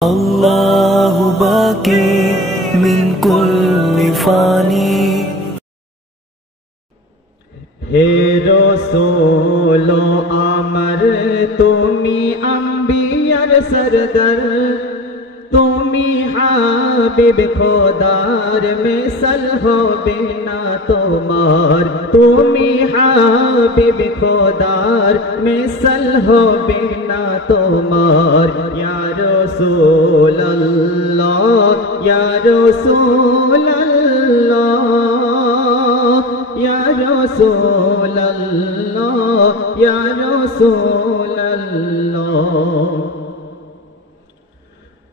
अल्लाहु बाकी मिन कुल्ली फानी। हे रसूल आमर तुमी अम्बियार सरदार, तुमी हाबिब खुदार मिसल होबे ना तोमार, तुमी हाबिब खुदार मिसल होबे ना तोमार। या रसूल अल्लाह या रसूल अल्लाह या रसूल अल्लाह या रसूल अल्लाह।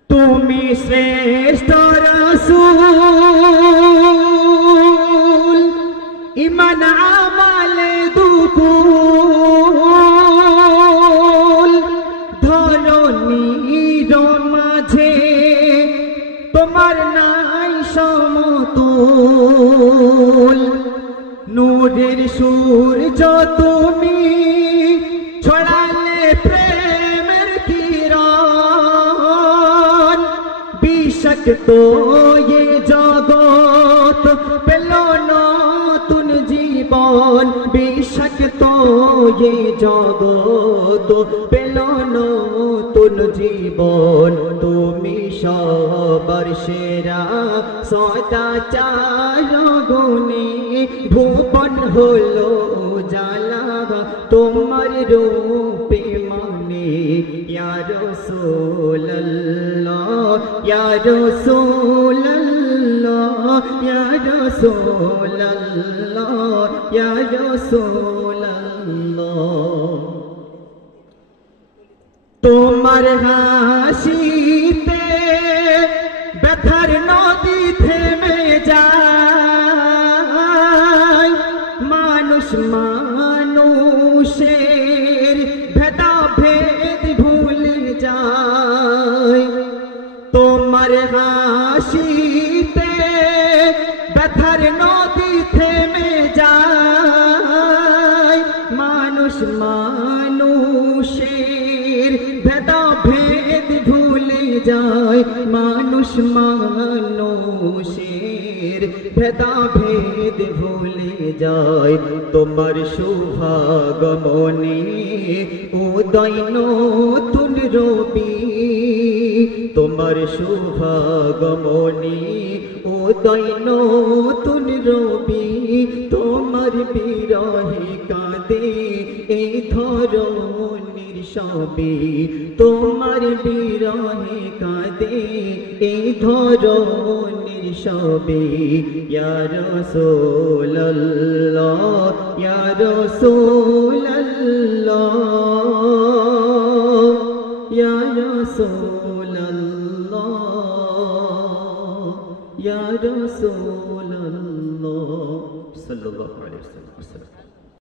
तुमी श्रेष्ठ रसूल ईमान আমাল দুকুল, ধরণীর মাঝে তোমার নাই সমতুল। নূরের সূর্য তুমি ছড়ালে প্রেমের কিরণ, বিষাক্ত এ জগৎ পেল নতুন জীবন, বিষাক্ত এ জগৎ পেল নতুন জীবন। তুমি সবার সেরা সদাচার গুণে ভুবন হলো উজালা তোমার রূপে মানে। ইয়া রাসূলুল্লাহ ইয়া রাসূলুল্লাহ ইয়া রাসূলুল্লাহ ইয়া রাসূলুল্লাহ। তোমার হাসিতে ব্যথার নদী থেমে যায়, মানুষ মানুষের ভেদাভেদ ভুলে যায়। তোমার হাসিতে ব্যথার নদী থেমে যায়, মানুষ মানুষের ভেদাভেদ ভুলে যায়, মানুষ মানুষের ভেদাভেদ ভুলে যায়। তোমার শুভাগমনে উদয় নতুন রবি, তোমার শুভাগমনে উদয় নতুন রবি। তোমার বিরহে কাঁদে এই ধরণীর সবে, তোমার বিরহে কাঁদে এই ধরণীর সবে। ইয়া রাসূলুল্লাহ ইয়া রাসূলুল্লাহ ইয়া রাসূলুল্লাহ ইয়া রাসূলুল্লাহ সাল্লাল্লাহু আলাইহি ওয়াসাল্লাম।